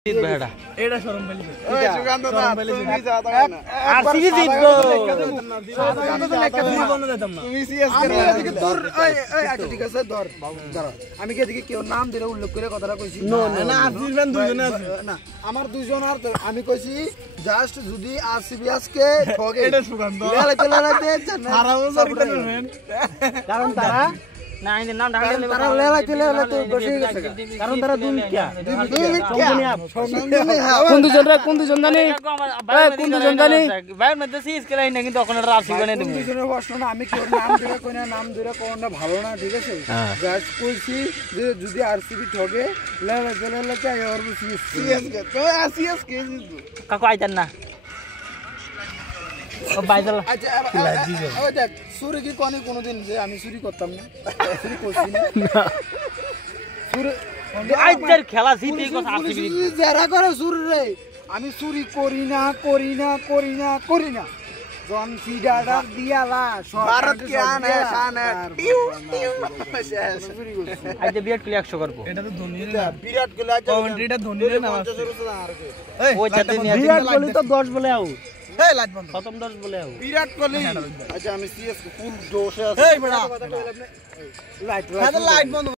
এটা শরম পেলি ওই সুকান্ত দা তুমি যাও তা না আরসিবি জিতবো তুমি সিএসকে আমি এদিকে ধর এই আচ্ছা ঠিক আছে ধর ধর আমি কি এদিকে কেউ নাম ধরে উল্লেখ করে কথাটা কইছি না আরসিবি ফ্যান দুইজনে আছে না আমার দুইজন আর আমি কইছি জাস্ট যদি আরসিবি আজকে ঠকে এটা সুকান্ত লেলাতে হারাও সরিতে নেন কারণ তারা না এই নাম ঢাকা দিলে তারা লেলাতে বসে গেছে কারণ তারা দুই মিথ্যা কোন দুজন জানি ভাই মধ্যে সিএস কে লাইন না কিন্তু তখন এটা আরসিবি বানাই দেব দুজনের প্রশ্ন না আমি কেউ নাম ধরে কই না নাম ধরে কোনটা ভালো না ঠিক আছে জাস্ট কইছি যে যদি আরসিবি ঠকে লেলাতে আর সিএসকে তো সিএসকে কাকু আইতেন না ও বাইদল আচ্ছা ওই দেখ সুরি কি কোনদিন যে আমি চুরি করতাম না চুরি করছি না সুরি আইতের খেলা জিতে কথা আরসিবি যারা করে চুরি রে আমি চুরি করি না জন ফিডার দিয়ালা ভারত কি আনে খানে টিউ টিউ শেষ আইতে বিরাট কোহলি 100 করব এটা তো ধোনির বিরাট কোহলি আজ কমেন্ট্রিটা ধোনির নাম আছে ওই চাতে নিয়ে বিরাট কোহলি তো 10 বলে আউট এই লাইট বন্ধ প্রথম 10 বলে আউট বিরাট কোহলি আচ্ছা আমি সিএসকে ফুল জোশে আছি এই বড়া লাইট লাইট বন্ধ